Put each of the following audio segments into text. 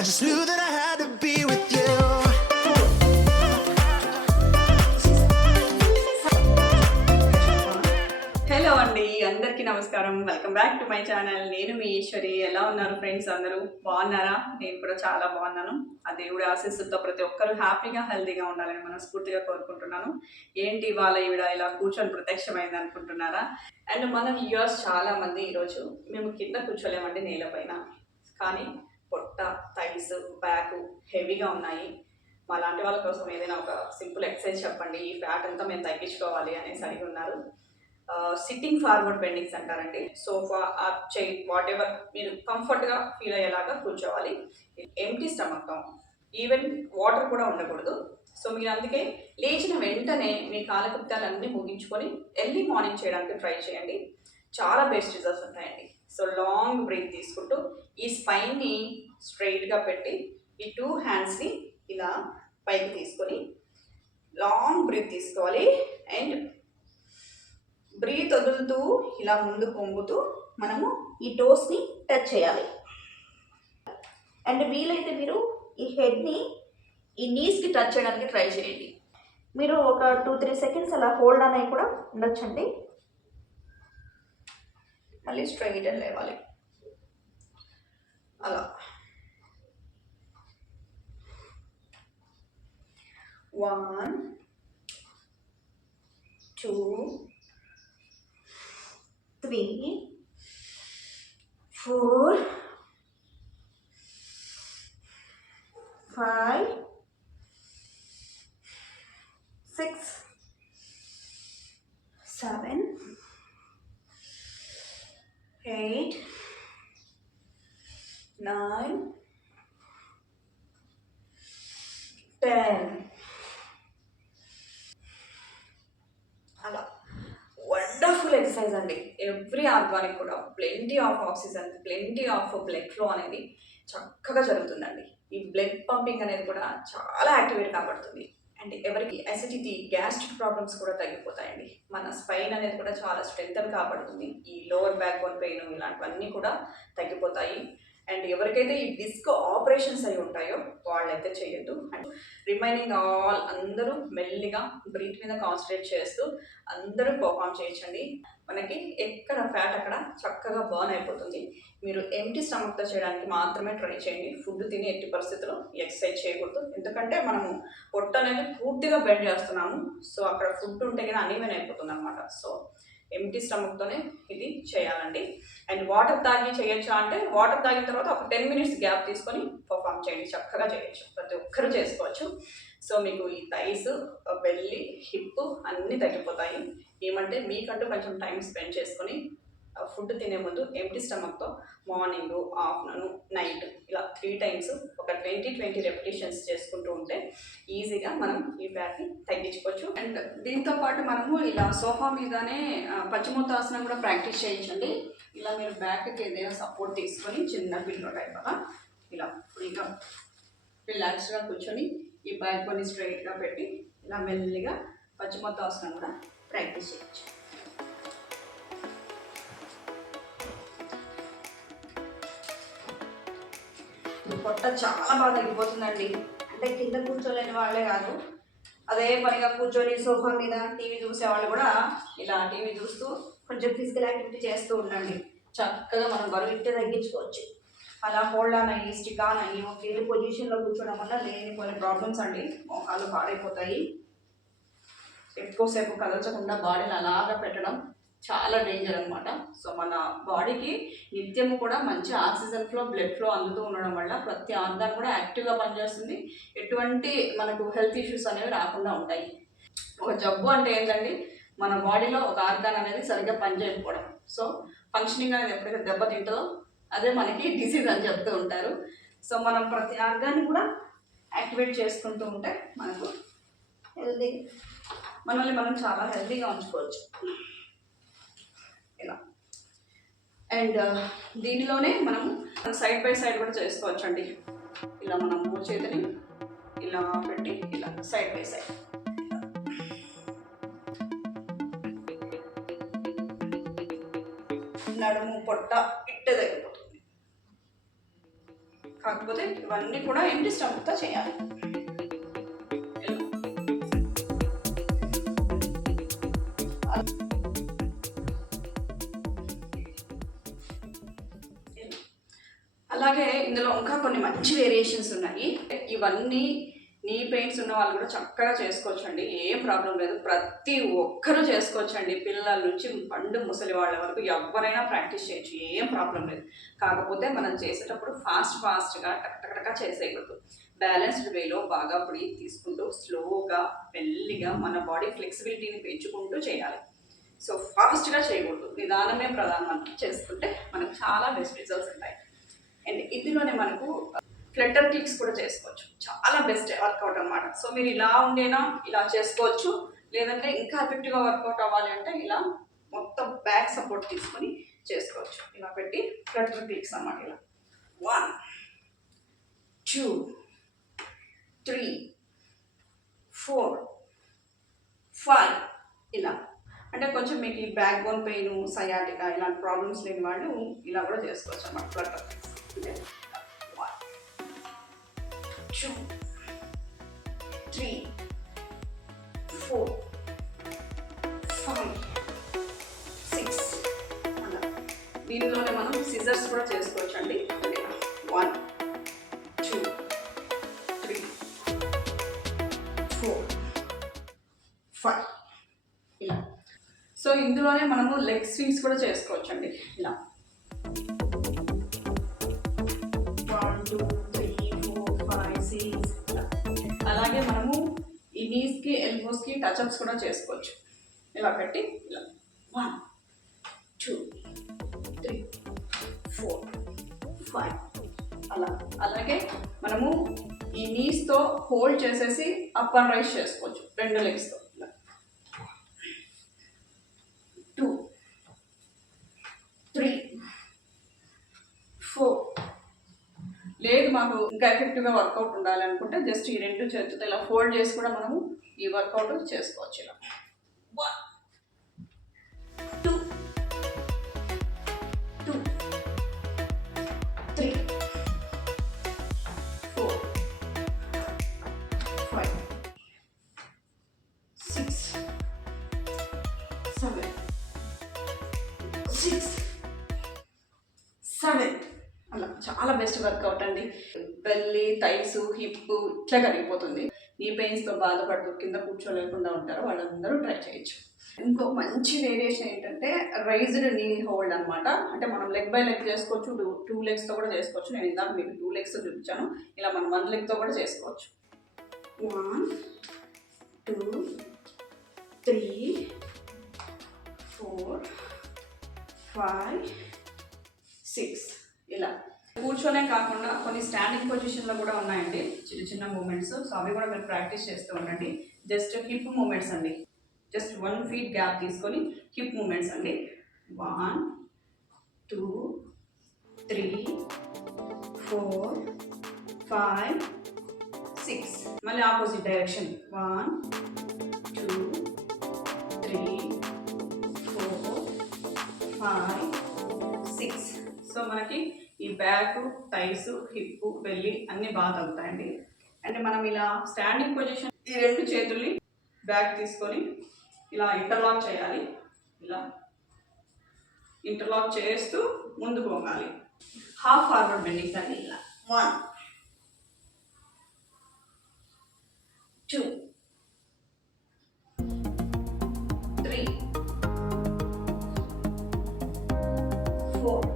I just knew that I had to be with you. Hello అండి, అందరికీ నమస్కారం. Welcome back to my channel. నేను మీ ఈశ్వరి. ఎలా ఉన్నారు ఫ్రెండ్స్? అందరూ బాగున్నారా? నేను కూడా చాలా బాగున్నాను. ఆ దేవుడి ఆశీస్సులతో ప్రతి ఒక్కరూ హ్యాపీగా హెల్తీగా ఉండాలని మనస్ఫూర్తిగా కోరుకుంటున్నాను. ఏంటి ఇవాళ ఈవిడ ఇలా కూర్చొని ప్రత్యక్షమైంది అనుకుంటున్నారా? అండ్ మన వ్యూయర్స్ చాలా మంది ఈరోజు మేము కింద కూర్చోలేమండి, నేలపైన. కానీ పొట్ట, థైస్, బ్యాక్ హెవీగా ఉన్నాయి. మా లాంటి వాళ్ళ కోసం ఏదైనా ఒక సింపుల్ ఎక్సర్సైజ్ చెప్పండి, ఈ ఫ్యాట్ అంతా మేము తగ్గించుకోవాలి అనేసి అడిగి ఉన్నారు. సిట్టింగ్ ఫార్వర్డ్ బెండింగ్స్ అంటారండి. Sofa, up, chair, what ever మీరు కంఫర్ట్గా ఫీల్ అయ్యేలాగా కూర్చోవాలి. ఎంటీ స్టమక్తో, ఈవెన్ వాటర్ కూడా ఉండకూడదు. సో మీరు అందుకే లేచిన వెంటనే మీ కాలకృత్యాలన్నీ ముగించుకొని ఎర్లీ మార్నింగ్ చేయడానికి ట్రై చేయండి. చాలా బెస్ట్ రిజల్ట్స్ ఉంటాయండి. సో లాంగ్ బ్రీత్ తీసుకుంటూ ఈ స్పైన్ని స్ట్రైట్గా పెట్టి ఈ 2 హ్యాండ్స్ని ఇలా పైకి తీసుకొని లాంగ్ బ్రీత్ తీసుకోవాలి. అండ్ బ్రీత్ వదులుతూ ఇలా ముందు పొంగుతూ మనము ఈ టోస్ని టచ్ చేయాలి. అండ్ వీలైతే మీరు ఈ హెడ్ని ఈ నీస్కి టచ్ చేయడానికి ట్రై చేయండి. మీరు ఒక 2-3 సెకండ్స్ అలా హోల్డ్ అనే కూడా ఉండొచ్చండి. మళ్ళీ స్ట్రైట్ అని లేవాలి. అలా 1 2 3 4 5 6 7 8 9 10. అలా వండర్ఫుల్ ఎక్సర్సైజ్ అండి. ఎవ్రీ ఆర్గానిక్ కూడా plenty of oxygen, plenty of blood flow అనేది చక్కగా జరుగుతుందండి. ఈ బ్లడ్ పంపింగ్ అనేది కూడా చాలా యాక్టివేట్ కాబడుతుంది. అండ్ ఎవరికి అసిడిటీ, గ్యాస్ట్రిక్ ప్రాబ్లమ్స్ కూడా తగ్గిపోతాయండి. మన స్పైన్ అనేది కూడా చాలా స్ట్రెంగ్తన్ కాబడుతుంది. ఈ లోవర్ బ్యాక్ బోన్ పెయిన్ ఇలాంటివన్నీ కూడా తగ్గిపోతాయి. అండ్ ఎవరికైతే ఈ డిస్క్ ఆపరేషన్స్ అయి ఉంటాయో వాళ్ళైతే చేయొద్దు. అండ్ రిమైనింగ్ ఆల్ అందరూ మెల్లిగా బ్రీత్ మీద కాన్సన్ట్రేట్ చేస్తూ అందరూ పర్ఫామ్ చేయొచ్చండి. మనకి ఎక్కడ ఫ్యాట్ అక్కడ చక్కగా బర్న్ అయిపోతుంది. మీరు ఎంటీ స్టమక్తో చేయడానికి మాత్రమే ట్రై చేయండి. ఫుడ్ తిని ఎట్టి పరిస్థితుల్లో ఎక్సర్సైజ్ చేయకూడదు. ఎందుకంటే మనము పొట్ట అనేది పూర్తిగా బెండ్ చేస్తున్నాము. సో అక్కడ ఫుడ్ ఉంటే కానీ అనీవెన్ అయిపోతుంది అనమాట. సో ఎంటీ స్టమక్తోనే ఇది చేయాలండి. అండ్ వాటర్ తాగి చేయొచ్చా అంటే వాటర్ తాగిన తర్వాత ఒక 10 మినిట్స్ గ్యాప్ తీసుకొని పర్ఫామ్ చేయండి. చక్కగా చేయొచ్చు, ప్రతి ఒక్కరు చేసుకోవచ్చు. సో మీకు ఈ థైస్, బెల్లి, హిప్ అన్నీ తగ్గిపోతాయి. ఏమంటే మీకంటూ కొంచెం టైం స్పెండ్ చేసుకొని ఫుడ్ తినే ముందు ఎంటీ స్టమక్తో మార్నింగ్, ఆఫ్టర్నూన్, నైట్ ఇలా 3 టైమ్స్ ఒక 20 రెపిటేషన్స్ చేసుకుంటూ ఉంటే ఈజీగా మనం ఈ ఫ్యాట్ని తగ్గించుకోవచ్చు. అండ్ దీంతో పాటు మనము ఇలా సోఫా మీదనే పశ్చిమోత్తాసనం కూడా ప్రాక్టీస్ చేయించండి. ఇలా మీరు బ్యాక్కి ఏదైనా సపోర్ట్ తీసుకొని చిన్న పిల్లో టైప్ అలా ఇలా ఫ్రీగా రిలాక్స్గా కూర్చొని ఈ బ్యాక్ కొని స్ట్రైట్గా పెట్టి ఇలా మెల్లిగా పశ్చిమోత్తాసనం కూడా ప్రాక్టీస్ చేయొచ్చు. పొట్ట చాలా బాగా తగ్గిపోతుందండి. అంటే కింద కూర్చోలేని వాళ్ళే కాదు, అదే పనిగా కూర్చొని సోఫా మీద టీవీ చూసే వాళ్ళు కూడా ఇలా టీవీ చూస్తూ కొంచెం ఫిజికల్ యాక్టివిటీ చేస్తూ ఉండండి. చక్కగా మనం బరువు ఇట్టే తగ్గించుకోవచ్చు. అలా హోల్డ్ ఆన్ అయ్యి, స్టిక్ ఆన్ అయ్యి ఒకే పొజిషన్లో కూర్చోవడం వల్ల లేని కొన్ని ప్రాబ్లమ్స్ అండి. మోకాలు పాడైపోతాయి. ఎక్కువసేపు కదల్చకుండా బాడీని అలాగా పెట్టడం చాలా డేంజర్ అనమాట. సో మన బాడీకి నిత్యము కూడా మంచి ఆక్సిజన్ ఫ్లో, బ్లడ్ ఫ్లో అందుతూ ఉండడం వల్ల ప్రతి ఆర్గాన్ కూడా యాక్టివ్గా పనిచేస్తుంది. ఎటువంటి మనకు హెల్త్ ఇష్యూస్ అనేవి రాకుండా ఉంటాయి. ఒక జబ్బు అంటే ఏంటండి, మన బాడీలో ఒక ఆర్గాన్ అనేది సరిగ్గా పనిచేయకపోవడం. సో ఫంక్షనింగ్ అనేది ఎప్పుడైతే దెబ్బతింటుందో అదే మనకి డిసీజ్ అని చెప్తూ ఉంటారు. సో మనం ప్రతి ఆర్గాన్ని కూడా యాక్టివేట్ చేసుకుంటూ ఉంటే మనకు హెల్తీ, మనల్ని మనం చాలా హెల్తీగా ఉంచుకోవచ్చు ఇలా. అండ్ దీనిలోనే మనం సైడ్ బై సైడ్ కూడా చేసుకోవచ్చు అండి. ఇలా మనం చేతిని ఇలా పెట్టి ఇలా సైడ్ బై సైడ్ నడుము పొట్ట ఇట్టే తగ్గిపోతుంది. కాకపోతే ఇవన్నీ కూడా ఎంటీ స్టమక్తో చేయాలి. అలాగే ఇందులో ఇంకా కొన్ని మంచి వేరియేషన్స్ ఉన్నాయి. ఇవన్నీ నీ పెయిన్స్ ఉన్న వాళ్ళు కూడా చక్కగా చేసుకోవచ్చు అండి, ఏం ప్రాబ్లం లేదు. ప్రతి ఒక్కరూ చేసుకోవచ్చు అండి, పిల్లల నుంచి పండు ముసలి వాళ్ళ వరకు ఎవరైనా ప్రాక్టీస్ చేయొచ్చు, ఏం ప్రాబ్లం లేదు. కాకపోతే మనం చేసేటప్పుడు ఫాస్ట్గా టక్ చేసేయకూడదు. బ్యాలెన్స్డ్ వేలో బాగా బ్రీత్ తీసుకుంటూ స్లోగా మెల్లిగా మన బాడీ ఫ్లెక్సిబిలిటీని పెంచుకుంటూ చేయాలి. సో ఫాస్ట్గా చేయకూడదు, నిదానమే ప్రధానం చేసుకుంటే మనకు చాలా బెస్ట్ రిజల్ట్స్ ఉంటాయి. అండ్ ఇందులోనే మనకు ఫ్లటర్ క్లిక్స్ కూడా చేసుకోవచ్చు, చాలా బెస్ట్ వర్కౌట్ అనమాట. సో మీరు ఇలా ఉండేనా ఇలా చేసుకోవచ్చు, లేదంటే ఇంకా ఎఫెక్టివ్గా వర్కౌట్ అవ్వాలి అంటే ఇలా మొత్తం బ్యాక్ సపోర్ట్ తీసుకొని చేసుకోవచ్చు. ఇలా పెట్టి ఫ్లటర్ క్లిక్స్ అన్నమాట. ఇలా 1 2 3 4 5 ఇలా. అంటే కొంచెం మీకు ఈ బ్యాక్ బోన్ పెయిన్, సయాటికా ఇలాంటి ప్రాబ్లమ్స్ లేని వాళ్ళు ఇలా కూడా చేసుకోవచ్చు అన్నమాట ఫ్లటర్ క్లిక్స్. 1 2 3 4 5 6 అలా. దీనిలోనే మనం సిజర్స్ కూడా చేసుకోవచ్చు అండి. 1 2 3 4 5 ఇలా. సో ఇందులోనే మనము లెగ్ స్వింగ్స్ కూడా చేసుకోవచ్చు అండి. ఇలా 1 2 3 4 5 6 ఇలా. అలాగే మనము ఈ నీస్కి ఎల్బోస్కి టచ్అప్స్ కూడా చేసుకోవచ్చు. ఇలా పెట్టి ఇలా 1 2 3 4 5 అలా. అలాగే మనము ఈ నీస్తో హోల్డ్ చేసేసి అప్ అండ్ రైజ్ చేసుకోవచ్చు రెండు లెగ్స్తో. ఇలా 2 3 4. లేదు మాకు ఇంకా ఎఫెక్టివ్గా వర్కౌట్ ఉండాలనుకుంటే జస్ట్ ఈ రెండు చేతులతో ఇలా ఫోల్డ్ చేసి కూడా మనము ఈ వర్కౌట్ చేసుకోవచ్చు. ఇలా 1 2 2 3 4 5 6 7 6 7 అలా. చాలా బెస్ట్ వర్కౌట్ అండి. బెల్లి, థైస్, హిప్ ఇట్లా కరిగిపోతుంది. నీ పెయిన్స్తో బాధపడుతూ కింద కూర్చోలేకుండా ఉంటారు వాళ్ళందరూ ట్రై చేయొచ్చు. ఇంకో మంచి వేరియేషన్ ఏంటంటే రైజ్డ్ నీ హోల్డ్ అనమాట. అంటే మనం లెగ్ బై లెగ్ చేసుకోవచ్చు, 2 లెగ్స్తో కూడా చేసుకోవచ్చు. నేను ఇందాక మీకు 2 లెగ్స్తో చూపించాను, ఇలా మనం 1 లెగ్తో కూడా చేసుకోవచ్చు. 1 2 3 4 5 6 ఇలా. కూర్చొనే కాకుండా కొన్ని స్టాండింగ్ పొజిషన్లో కూడా ఉన్నాయండి చిన్న మూమెంట్స్. సో అవి కూడా మీరు ప్రాక్టీస్ చేస్తూ ఉండండి. జస్ట్ హిప్ మూమెంట్స్ అండి, జస్ట్ 1 ఫీట్ గ్యాప్ తీసుకొని హిప్ మూమెంట్స్ అండి. 1 2 3 4 5 6. మళ్ళీ ఆపోజిట్ డైరెక్షన్ 1 2 3 4 5 6. సో మనకి ఈ బ్యాక్, థైస్, హిప్, బెల్లి అన్నీ బాగా తగ్గుతాయండి. అంటే మనం ఇలా స్టాండింగ్ పొజిషన్ ఈ రెండు చేతుల్ని బ్యాక్ తీసుకొని ఇలా ఇంటర్లాక్ చేయాలి. ఇలా ఇంటర్లాక్ చేస్తూ ముందుకు వంగాలి. హాఫ్ ఫార్వర్డ్ బెండింగ్స్ అండి. ఇలా 1 2 3 4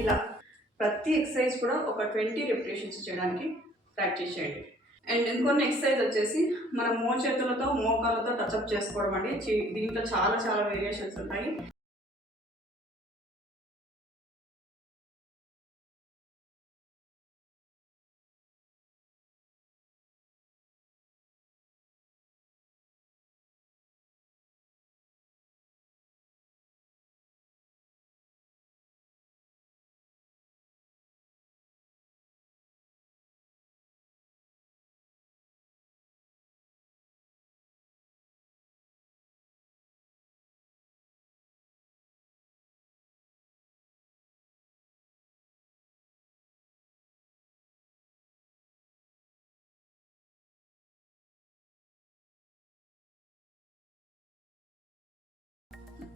ఇలా ప్రతి ఎక్సర్సైజ్ కూడా ఒక 20 రెపిటేషన్స్ చేయడానికి ప్రాక్టీస్ చేయండి. అండ్ ఇంకొన్ని ఎక్సర్సైజ్ వచ్చేసి మన చేతులతో మోకాళ్ళతో టచ్అప్ చేసుకోవడం అండి. దీంట్లో చాలా చాలా వేరియేషన్స్ ఉంటాయి.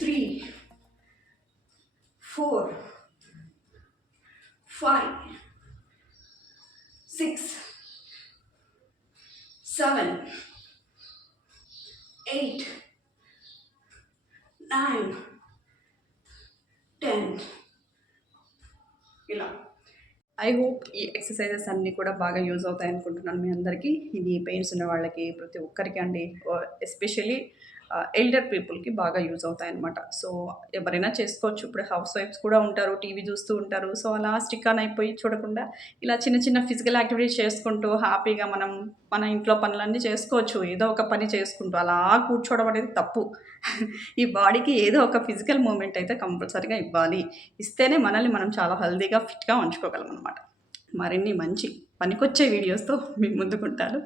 Three, 4, 5, 6, 7, 8, 9, 10 ఇలా. ఐ హోప్ ఈ ఎక్సర్సైజెస్ అన్నీ కూడా బాగా యూజ్ అవుతాయి అనుకుంటున్నాను మీ అందరికీ. ఇది పెయిన్స్ ఉన్న వాళ్ళకి ప్రతి ఒక్కరికి అండి, ఎస్పెషల్లీ ఎల్డర్ పీపుల్కి బాగా యూజ్ అవుతాయి అనమాట. సో ఎవరైనా చేసుకోవచ్చు. ఇప్పుడు హౌస్ వైఫ్స్ కూడా ఉంటారు, టీవీ చూస్తూ ఉంటారు. సో అలా స్టిక్ ఆన్ అయిపోయి చూడకుండా ఇలా చిన్న చిన్న ఫిజికల్ యాక్టివిటీస్ చేసుకుంటూ హ్యాపీగా మనం మన ఇంట్లో పనులన్నీ చేసుకోవచ్చు. ఏదో ఒక పని చేసుకుంటూ అలా కూర్చోవడం అనేది తప్పు. ఈ బాడీకి ఏదో ఒక ఫిజికల్ మూమెంట్ అయితే కంపల్సరీగా ఇవ్వాలి. ఇస్తేనే మనల్ని మనం చాలా హెల్తీగా ఫిట్గా ఉంచుకోగలం అనమాట. మరిన్ని మంచి పనికొచ్చే వీడియోస్తో మీ ముందుకుంటాను.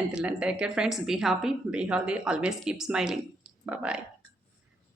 Until then, take care friends, be happy, be healthy, always keep smiling. Bye bye.